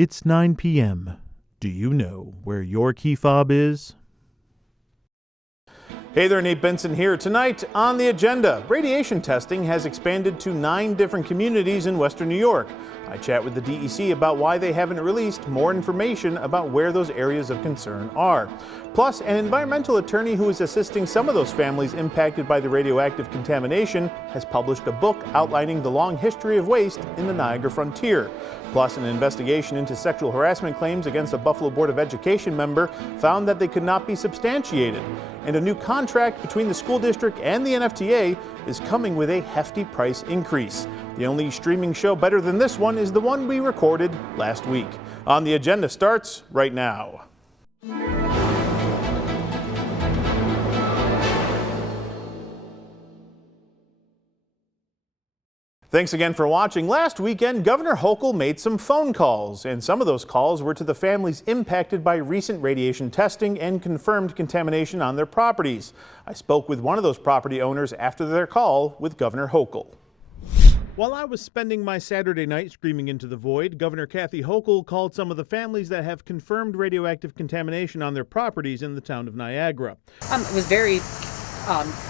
It's 9 p.m. Do you know where your key fob is? Hey there, Nate Benson here. Tonight on the agenda, radiation testing has expanded to 9 different communities in western New York. I chat with the DEC about why they haven't released more information about where those areas of concern are. Plus, an environmental attorney who is assisting some of those families impacted by the radioactive contamination has published a book outlining the long history of waste in the Niagara frontier. Plus, an investigation into sexual harassment claims against a Buffalo Board of Education member found that they could not be substantiated. And a new contract between the school district and the NFTA is coming with a hefty price increase. The only streaming show better than this one is the one we recorded last week. On the Agenda starts right now. Thanks again for watching. Last weekend, Governor Hochul made some phone calls, and some of those calls were to the families impacted by recent radiation testing and confirmed contamination on their properties. I spoke with one of those property owners after their call with Governor Hochul. While I was spending my Saturday night screaming into the void, Governor Kathy Hochul called some of the families that have confirmed radioactive contamination on their properties in the town of Niagara. It was very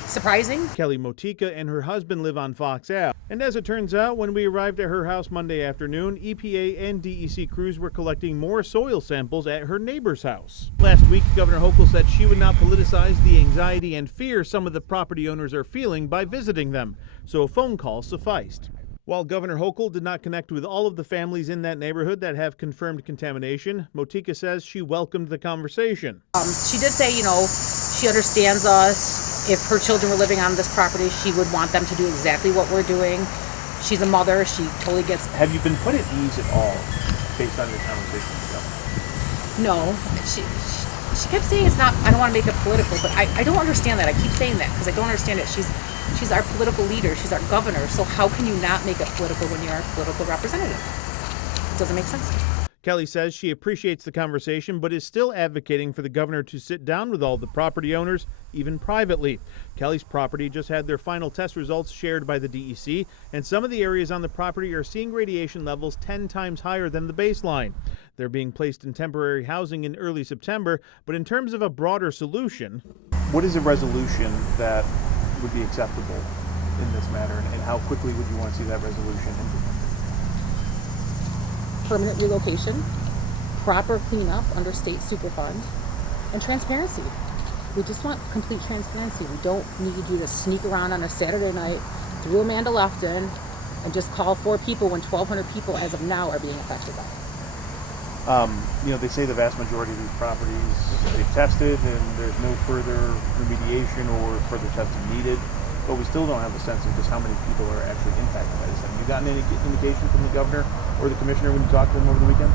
surprising. Kelly Motika and her husband live on Fox Ave. And as it turns out, when we arrived at her house Monday afternoon, EPA and DEC crews were collecting more soil samples at her neighbor's house. Last week, Governor Hochul said she would not politicize the anxiety and fear some of the property owners are feeling by visiting them, so a phone call sufficed. While Governor Hochul did not connect with all of the families in that neighborhood that have confirmed contamination, Motika says she welcomed the conversation. She did say, she understands us. If her children were living on this property, she would want them to do exactly what we're doing. She's a mother. She totally gets. Have you been put at ease at all based on your conversation with the governor? No. She kept saying it's not, I don't want to make it political, but I don't understand that. I keep saying that because I don't understand it. She's our political leader. She's our governor. So how can you not make it political when you're our political representative? It doesn't make sense. Kelly says she appreciates the conversation, but is still advocating for the governor to sit down with all the property owners, even privately. Kelly's property just had their final test results shared by the DEC, and some of the areas on the property are seeing radiation levels 10 times higher than the baseline. They're being placed in temporary housing in early September, but in terms of a broader solution. What is a resolution that would be acceptable in this matter, and how quickly would you want to see that resolution implemented? Permanent relocation, proper cleanup under state superfund, and transparency. We just want complete transparency. We don't need you to sneak around on a Saturday night through Amanda Lefton and just call 4 people when 1,200 people as of now are being affected by it. They say the vast majority of these properties they've tested and there's no further remediation or further testing needed, but we still don't have a sense of just how many people are actually impacted by this. Have you gotten any indication from the governor or the commissioner when you talked to them over the weekend?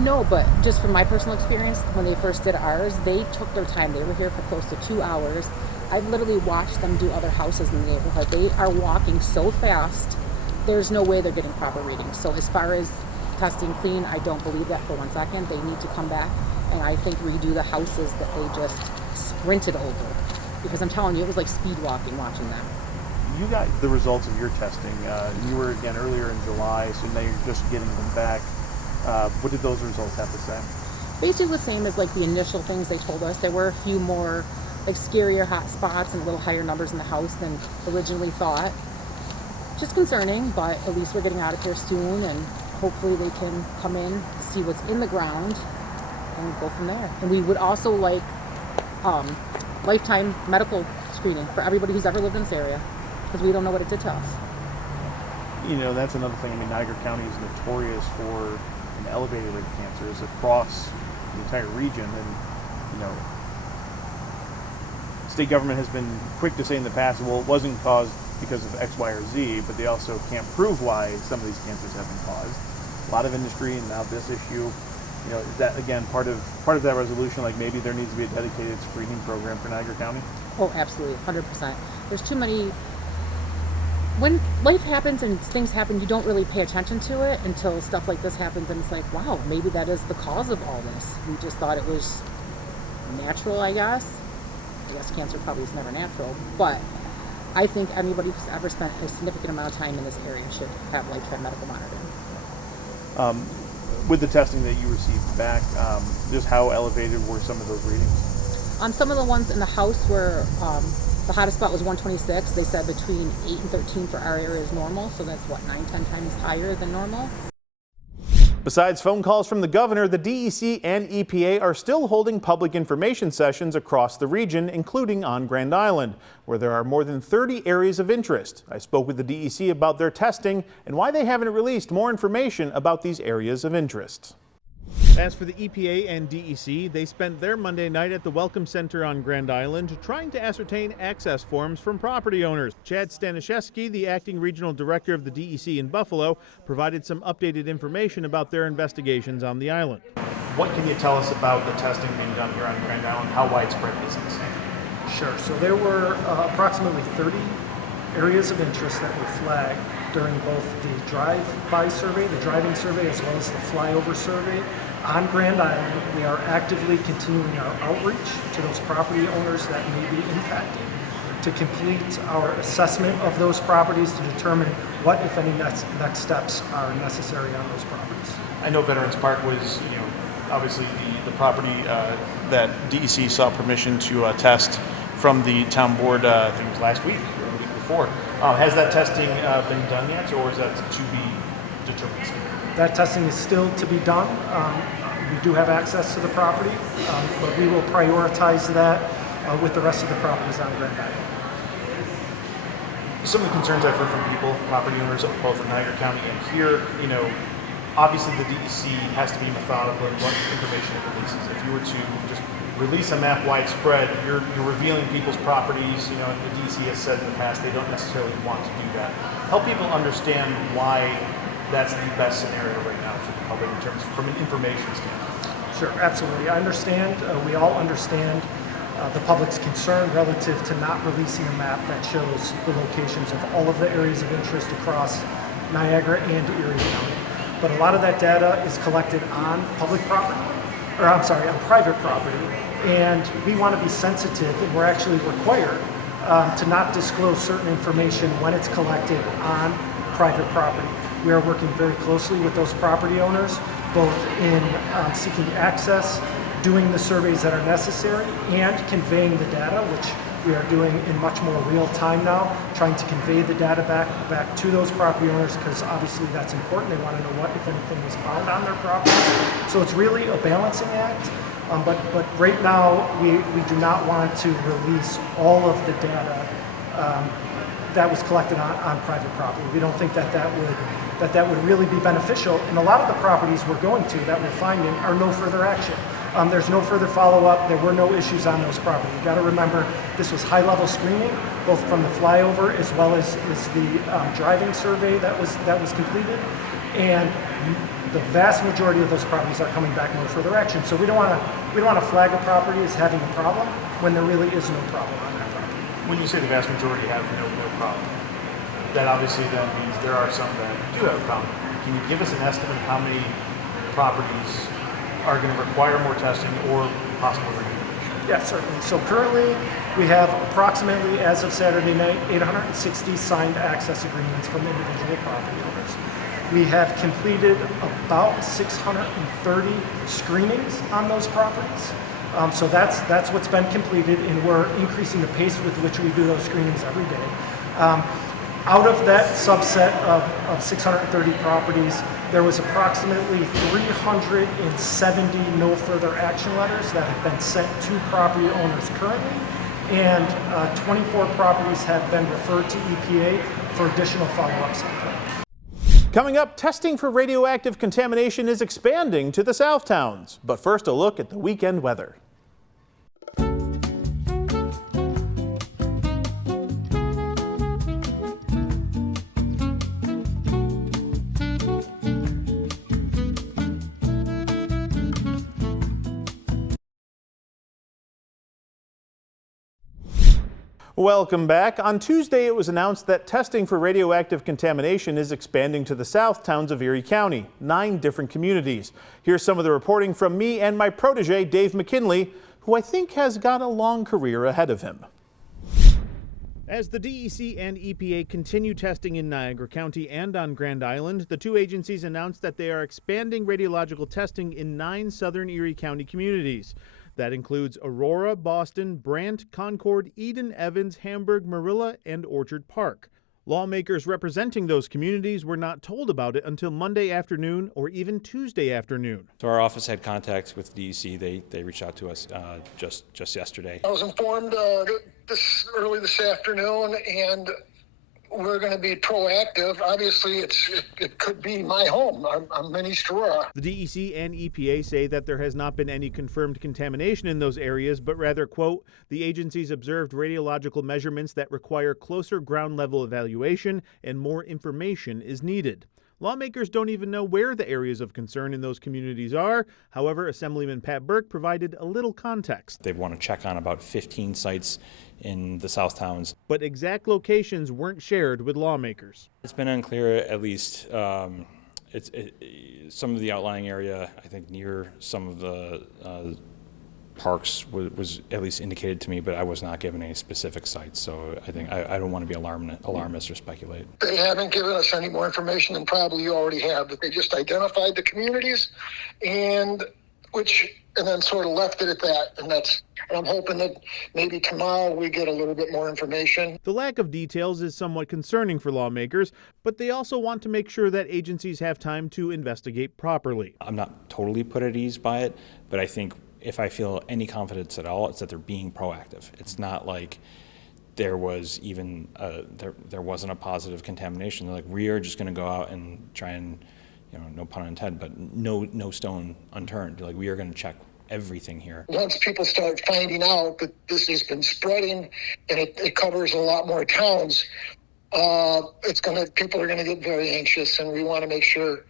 No, but just from my personal experience, when they first did ours, they took their time. They were here for close to 2 hours. I've literally watched them do other houses in the neighborhood. They are walking so fast, there's no way they're getting proper readings. So as far as testing clean, I don't believe that for 1 second. They need to come back and I think redo the houses that they just sprinted over. Because I'm telling you, it was like speed walking watching them. You got the results of your testing. You were again earlier in July, so now you're just getting them back. What did those results have to say? Basically the same as like the initial things they told us. There were a few more like scarier hot spots and a little higher numbers in the house than originally thought. Just concerning, but at least we're getting out of here soon and hopefully they can come in, see what's in the ground and go from there. And we would also like lifetime medical screening for everybody who's ever lived in this area, because we don't know what it did to us. That's another thing. Niagara County is notorious for an elevated rate of cancers across the entire region, and state government has been quick to say in the past, well, it wasn't caused because of X, Y, or Z, but they also can't prove why some of these cancers have been caused. A lot of industry, and now this issue. Is that again part of that resolution? Like maybe there needs to be a dedicated screening program for Niagara County? Oh, absolutely, 100%. There's too many. When life happens and things happen, you don't really pay attention to it until stuff like this happens, and it's like, wow, maybe that is the cause of all this. We just thought it was natural, I guess. I guess cancer probably is never natural, but I think anybody who's ever spent a significant amount of time in this area should have lifetime medical monitoring. with the testing that you received back, just how elevated were some of those readings? Some of the ones in the house were, the hottest spot was 126. They said between 8 and 13 for our area is normal, so that's what, 9-10 times higher than normal. Besides phone calls from the governor, the DEC and EPA are still holding public information sessions across the region, including on Grand Island, where there are more than 30 areas of interest. I spoke with the DEC about their testing and why they haven't released more information about these areas of interest. As for the EPA and DEC, they spent their Monday night at the Welcome Center on Grand Island trying to ascertain access forms from property owners. Chad Staniszewski, the acting regional director of the DEC in Buffalo, provided some updated information about their investigations on the island. What can you tell us about the testing being done here on Grand Island? How widespread is this? Sure. So there were approximately 30 areas of interest that were flagged during both the drive-by survey, the driving survey, as well as the flyover survey. On Grand Island, we are actively continuing our outreach to those property owners that may be impacted to complete our assessment of those properties to determine what, if any, next steps are necessary on those properties. I know Veterans Park was, obviously the property that DEC saw permission to test from the town board, I think it was last week or the week before. Has that testing been done yet, or is that to be determined? That testing is still to be done. We do have access to the property, but we will prioritize that with the rest of the properties on Grand Island. Some of the concerns I've heard from people, property owners, both in Niagara County and here, obviously the DEC has to be methodical in what information it releases. If you were to just release a map widespread, you're revealing people's properties, and the DEC has said in the past they don't necessarily want to do that. Help people understand why that's the best scenario right now for the public in terms from an information standpoint. Sure, absolutely. I understand, we all understand the public's concern relative to not releasing a map that shows the locations of all of the areas of interest across Niagara and Erie County. But a lot of that data is collected on public property, on private property, and we want to be sensitive, and we're actually required to not disclose certain information when it's collected on private property. We are working very closely with those property owners, both in seeking access, doing the surveys that are necessary, and conveying the data, which we are doing in much more real time now, trying to convey the data back to those property owners, because obviously that's important. They want to know what, if anything, is found on their properties. So it's really a balancing act. But right now, we do not want to release all of the data that was collected on private property. We don't think that would really be beneficial. And a lot of the properties we're going to that we're finding are no further action. There's no further follow-up. There were no issues on those properties. You got to remember, this was high-level screening, both from the flyover as well as the driving survey that was completed. And the vast majority of those properties are coming back no further action. So we don't want to flag a property as having a problem when there really is no problem on that property. When you say the vast majority have no problem, that obviously then means there are some that do have a problem. Can you give us an estimate of how many properties are going to require more testing or possible remediation? Yeah, certainly. So currently we have approximately, as of Saturday night, 860 signed access agreements from individual property owners. We have completed about 630 screenings on those properties. So that's what's been completed, and we're increasing the pace with which we do those screenings every day. Out of that subset of 630 properties, there was approximately 370 no further action letters that have been sent to property owners currently, and 24 properties have been referred to EPA for additional follow-up sampling. Coming up, testing for radioactive contamination is expanding to the Southtowns. But first, a look at the weekend weather. Welcome back. On Tuesday, it was announced that testing for radioactive contamination is expanding to the Southtowns of Erie County, 9 different communities. Here's some of the reporting from me and my protege, Dave McKinley, who I think has got a long career ahead of him. As the DEC and EPA continue testing in Niagara County and on Grand Island, the two agencies announced that they are expanding radiological testing in 9 southern Erie County communities. That includes Aurora, Boston, Brant, Concord, Eden, Evans, Hamburg, Marilla, and Orchard Park. Lawmakers representing those communities were not told about it until Monday afternoon or even Tuesday afternoon. So our office had contacts with DEC. They reached out to us just yesterday. I was informed early this afternoon, and we're going to be proactive. Obviously, it could be my home. I'm in East Aurora. The DEC and EPA say that there has not been any confirmed contamination in those areas, but rather, quote, the agencies observed radiological measurements that require closer ground level evaluation and more information is needed. Lawmakers don't even know where the areas of concern in those communities are. However, Assemblyman Pat Burke provided a little context. They want to check on about 15 sites in the Southtowns. But exact locations weren't shared with lawmakers. It's been unclear, at least some of the outlying area, I think near some of the parks was at least indicated to me, but I was not given any specific sites. So I think I don't want to be alarmist or speculate. They haven't given us any more information than probably you already have, but they just identified the communities and then sort of left it at that. And I'm hoping that maybe tomorrow we get a little bit more information. The lack of details is somewhat concerning for lawmakers, but they also want to make sure that agencies have time to investigate properly. I'm not totally put at ease by it, but I think if I feel any confidence at all, it's that they're being proactive. It's not like there was even there wasn't a positive contamination. They're like, we are just going to go out and try and, no pun intended, but no stone unturned. Like, we are going to check everything here. Once people start finding out that this has been spreading and it covers a lot more towns, people are going to get very anxious, and we want to make sure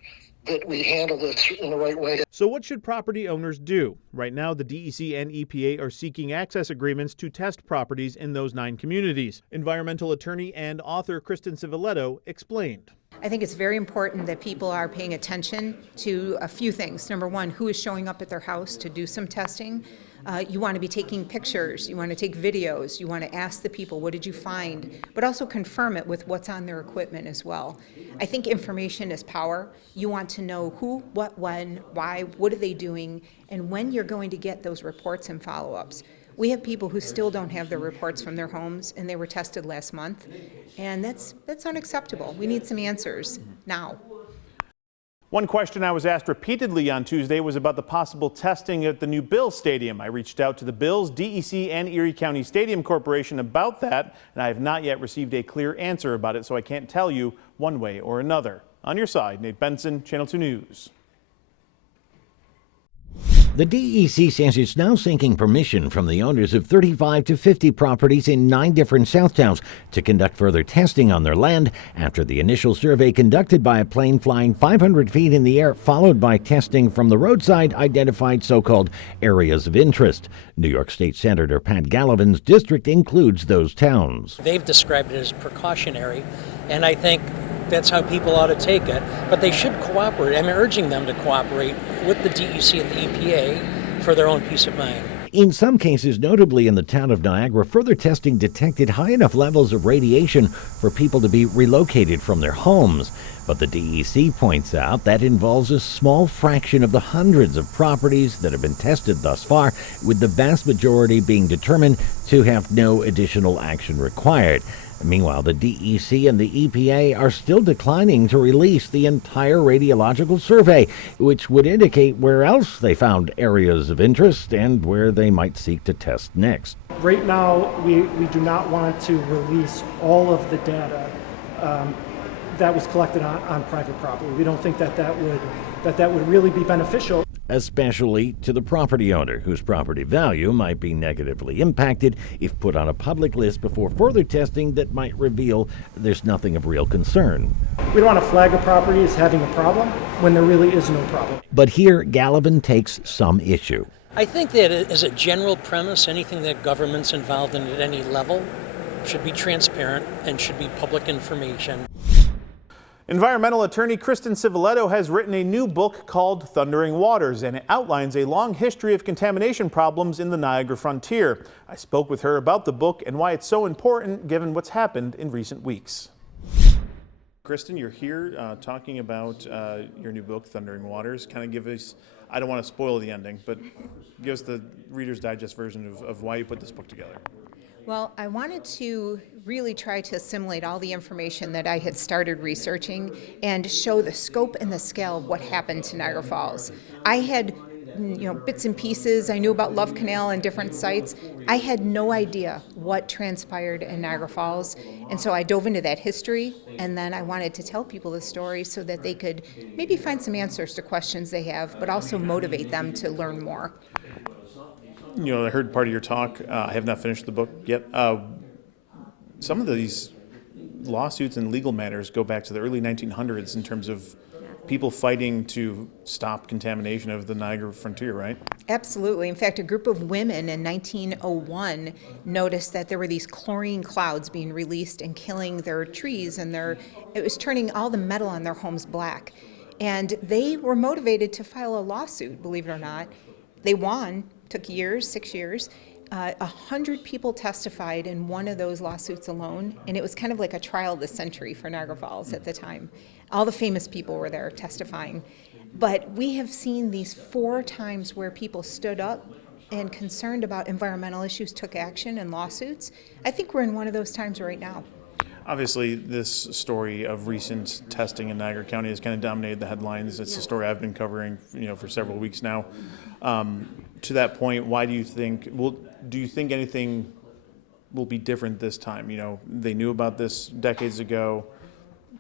that we handle this in the right way. So what should property owners do? Right now, the DEC and EPA are seeking access agreements to test properties in those 9 communities. Environmental attorney and author Kristen Civiletto explained. I think it's very important that people are paying attention to a few things. Number one, who is showing up at their house to do some testing. You want to be taking pictures, you want to take videos, you want to ask the people, what did you find? But also confirm it with what's on their equipment as well. I think information is power. You want to know who, what, when, why, what are they doing, and when you're going to get those reports and follow-ups. We have people who still don't have their reports from their homes, and they were tested last month, and that's unacceptable. We need some answers now. One question I was asked repeatedly on Tuesday was about the possible testing at the new Bills Stadium. I reached out to the Bills, DEC, and Erie County Stadium Corporation about that, and I have not yet received a clear answer about it, so I can't tell you one way or another. On your side, Nate Benson, Channel 2 News. The DEC says it's now seeking permission from the owners of 35 to 50 properties in 9 different Southtowns to conduct further testing on their land after the initial survey conducted by a plane flying 500 feet in the air, followed by testing from the roadside identified so-called areas of interest. New York State Senator Pat Gallivan's district includes those towns. They've described it as precautionary, and I think that's how people ought to take it. But they should cooperate. I'm urging them to cooperate with the DEC and the EPA for their own peace of mind. In some cases, notably in the town of Niagara, further testing detected high enough levels of radiation for people to be relocated from their homes. But the DEC points out that involves a small fraction of the hundreds of properties that have been tested thus far, with the vast majority being determined to have no additional action required. Meanwhile, the DEC and the EPA are still declining to release the entire radiological survey, which would indicate where else they found areas of interest and where they might seek to test next. Right now, we do not want to release all of the data that was collected on private property. We don't think that would really be beneficial. Especially to the property owner, whose property value might be negatively impacted if put on a public list before further testing that might reveal there's nothing of real concern. We don't want to flag a property as having a problem when there really is no problem. But here, Gallivan takes some issue. I think that as a general premise, anything that government's involved in at any level should be transparent and should be public information. Environmental attorney Kristen Civiletto has written a new book called Thundering Waters, and it outlines a long history of contamination problems in the Niagara frontier. I spoke with her about the book and why it's so important given what's happened in recent weeks. Kristen, you're here talking about your new book, Thundering Waters. Kind of give us, I don't want to spoil the ending, but give us the Reader's Digest version of why you put this book together. Well, I wanted to really try to assimilate all the information that I had started researching and show the scope and the scale of what happened to Niagara Falls. I had bits and pieces. I knew about Love Canal and different sites. I had no idea what transpired in Niagara Falls, and so I dove into that history, and then I wanted to tell people the story so that they could maybe find some answers to questions they have, but also motivate them to learn more. I heard part of your talk. I have not finished the book yet. Some of these lawsuits and legal matters go back to the early 1900s in terms of people fighting to stop contamination of the Niagara frontier, right? Absolutely. In fact, a group of women in 1901 noticed that there were these chlorine clouds being released and killing their trees, and it was turning all the metal on their homes black. And they were motivated to file a lawsuit, believe it or not. They won. Took years, 6 years. 100 people testified in one of those lawsuits alone, and it was kind of like a trial of the century for Niagara Falls at the time. All the famous people were there testifying. But we have seen these 4 times where people stood up and concerned about environmental issues took action in lawsuits. I think we're in one of those times right now. Obviously, this story of recent testing in Niagara County has kind of dominated the headlines. It's a story I've been covering, for several weeks now. To that point, why do you think? Do you think anything will be different this time? They knew about this decades ago.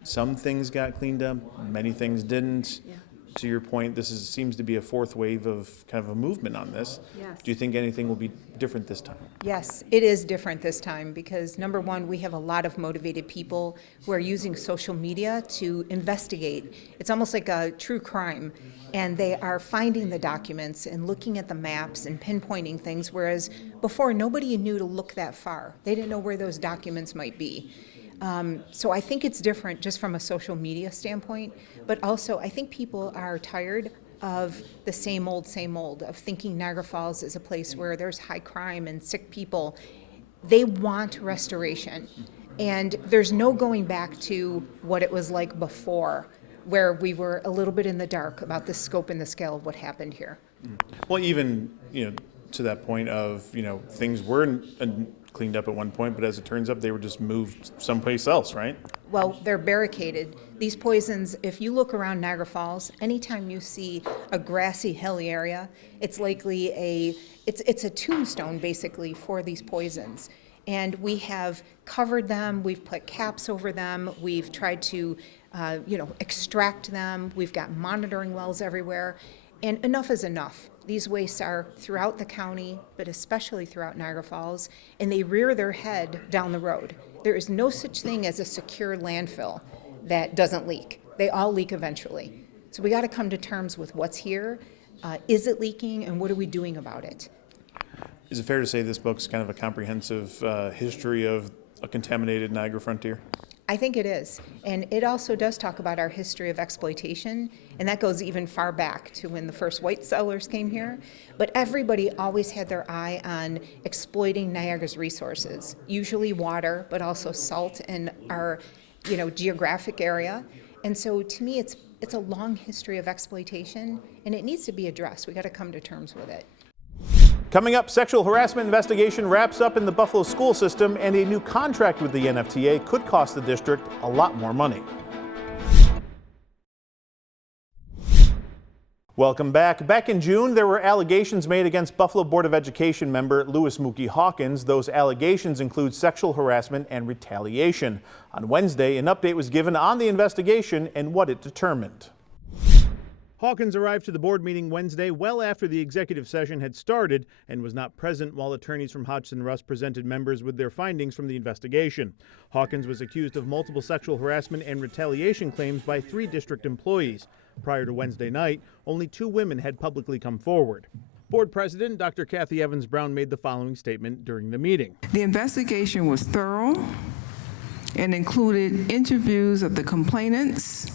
Some things got cleaned up, many things didn't. Yeah. To your point, this seems to be a fourth wave of kind of a movement on this. Yes. Do you think anything will be different this time? Yes, it is different this time because, number one, we have a lot of motivated people who are using social media to investigate. It's almost like a true crime, and they are finding the documents and looking at the maps and pinpointing things, whereas before, nobody knew to look that far. They didn't know where those documents might be. So I think it's different just from a social media standpoint, but also I think people are tired of the same old, of thinking Niagara Falls is a place where there's high crime and sick people. They want restoration, and there's no going back to what it was like before, where we were a little bit in the dark about the scope and the scale of what happened here. Well, even, to that point of, things were cleaned up at one point, but as it turns up, they were just moved someplace else, right? Well, they're barricaded. These poisons, if you look around Niagara Falls, anytime you see a grassy, hilly area, it's likely it's a tombstone, basically, for these poisons. And we have covered them, we've put caps over them, we've tried to, extract them, we've got monitoring wells everywhere, and enough is enough. These wastes are throughout the county, but especially throughout Niagara Falls, and they rear their head down the road. There is no such thing as a secure landfill that doesn't leak. They all leak eventually. So we got to come to terms with what's here. Is it leaking, and what are we doing about it? Is it fair to say this book's kind of a comprehensive history of a contaminated Niagara frontier? I think it is. And it also does talk about our history of exploitation, and that goes even far back to when the first white settlers came here. But everybody always had their eye on exploiting Niagara's resources, usually water, but also salt in our geographic area. And so to me, it's a long history of exploitation, and it needs to be addressed. We got to come to terms with it. Coming up, sexual harassment investigation wraps up in the Buffalo school system, and a new contract with the NFTA could cost the district a lot more money. Welcome back. Back in June, there were allegations made against Buffalo Board of Education member Louis Mookie Hawkins. Those allegations include sexual harassment and retaliation. On Wednesday, an update was given on the investigation and what it determined. Hawkins arrived to the board meeting Wednesday well after the executive session had started and was not present while attorneys from Hodgson Russ presented members with their findings from the investigation. Hawkins was accused of multiple sexual harassment and retaliation claims by 3 district employees. Prior to Wednesday night, only 2 women had publicly come forward. Board President Dr. Kathy Evans Brown made the following statement during the meeting. The investigation was thorough, and included interviews of the complainants,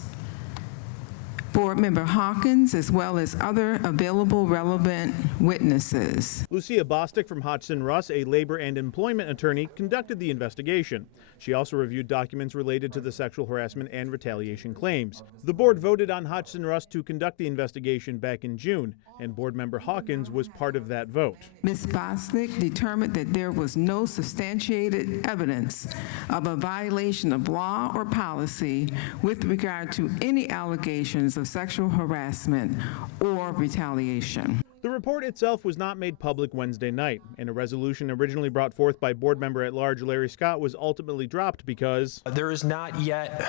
Board Member Hawkins, as well as other available relevant witnesses. Lucia Bostic from Hodgson Russ, a labor and employment attorney, conducted the investigation. She also reviewed documents related to the sexual harassment and retaliation claims. The board voted on Hodgson Russ to conduct the investigation back in June, and Board Member Hawkins was part of that vote. Ms. Bostic determined that there was no substantiated evidence of a violation of law or policy with regard to any allegations of sexual harassment or retaliation. The report itself was not made public Wednesday night, and a resolution originally brought forth by board member at large Larry Scott was ultimately dropped because there is not yet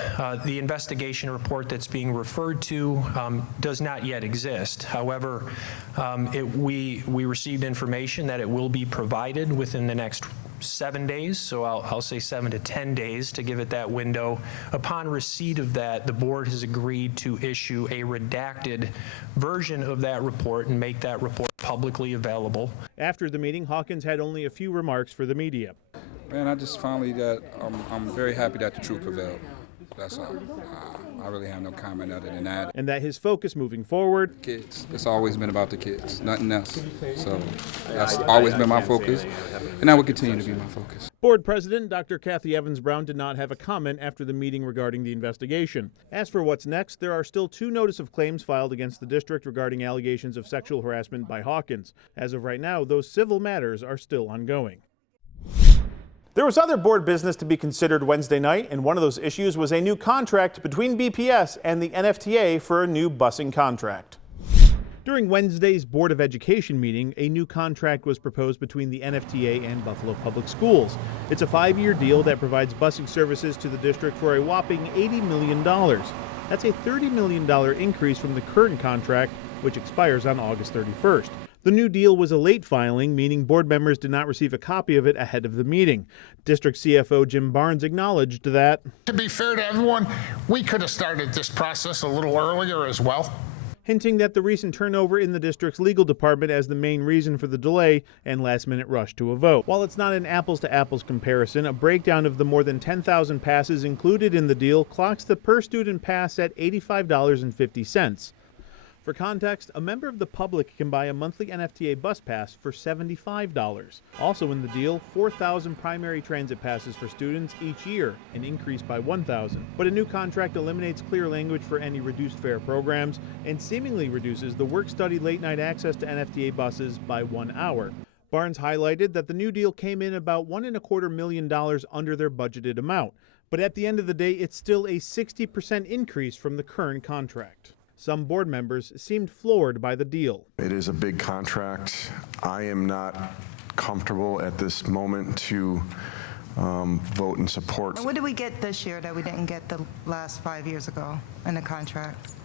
the investigation report that's being referred to does not yet exist. However, we received information that it will be provided within the next 7 days, so I'll say 7 to 10 days to give it that window. Upon receipt of that, the board has agreed to issue a redacted version of that report and make that report publicly available. After the meeting, Hawkins had only a few remarks for the media. Man, I just finally I'm very happy that the truth prevailed. That's all. I really have no comment other than that. And that his focus moving forward, kids. It's always been about the kids, nothing else. So that's always been my focus, and that will continue to be my focus. Board President Dr. Kathy Evans-Brown did not have a comment after the meeting regarding the investigation. As for what's next, there are still 2 notice of claims filed against the district regarding allegations of sexual harassment by Hawkins. As of right now, those civil matters are still ongoing. There was other board business to be considered Wednesday night, and one of those issues was a new contract between BPS and the NFTA for a new busing contract. During Wednesday's Board of Education meeting, a new contract was proposed between the NFTA and Buffalo Public Schools. It's a 5-year deal that provides busing services to the district for a whopping $80 million. That's a $30 million increase from the current contract, which expires on August 31st. The new deal was a late filing, meaning board members did not receive a copy of it ahead of the meeting. District CFO Jim Barnes acknowledged that, to be fair to everyone, we could have started this process a little earlier as well, hinting that the recent turnover in the district's legal department as the main reason for the delay and last-minute rush to a vote. While it's not an apples-to-apples comparison, a breakdown of the more than 10,000 passes included in the deal clocks the per-student pass at $85.50. For context, a member of the public can buy a monthly NFTA bus pass for $75. Also in the deal, 4,000 primary transit passes for students each year, an increase by 1,000. But a new contract eliminates clear language for any reduced fare programs and seemingly reduces the work-study late-night access to NFTA buses by 1 hour. Barnes highlighted that the new deal came in about $1.25 million under their budgeted amount. But at the end of the day, it's still a 60% increase from the current contract. Some board members seemed floored by the deal. It is a big contract. I am not comfortable at this moment to vote in support. What did we get this year that we didn't get the last 5 years ago in the contract?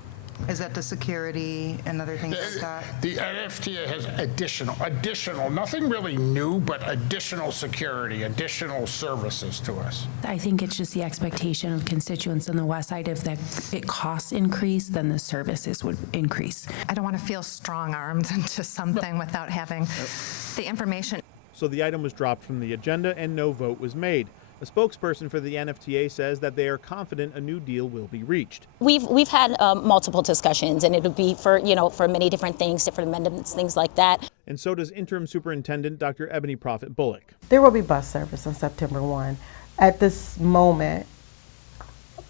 Is that the security and other things like that? The NFTA has additional, nothing really new, but additional security, additional services to us. I think it's just the expectation of constituents on the west side. If it costs increase, then the services would increase. I don't want to feel strong-armed into something without having the information. So the item was dropped from the agenda and no vote was made. A spokesperson for the NFTA says that they are confident a new deal will be reached. We've had multiple discussions, and it'll be for many different things, different amendments, things like that. And so does Interim Superintendent Dr. Ebony Prophet Bullock. There will be bus service on September 1. At this moment,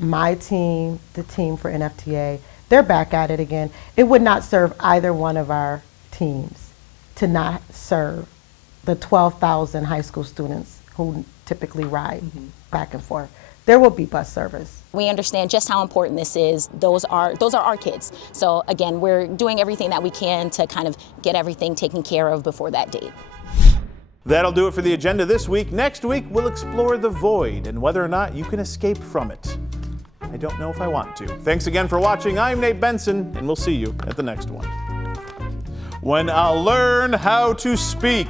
my team, the team for NFTA, they're back at it again. It would not serve either one of our teams to not serve the 12,000 high school students who typically ride back and forth. There will be bus service. We understand just how important this is. Those are our kids. So again, we're doing everything that we can to kind of get everything taken care of before that date. That'll do it for the agenda this week. Next week, we'll explore the void and whether or not you can escape from it. I don't know if I want to. Thanks again for watching. I'm Nate Benson, and we'll see you at the next one. When I'll learn how to speak.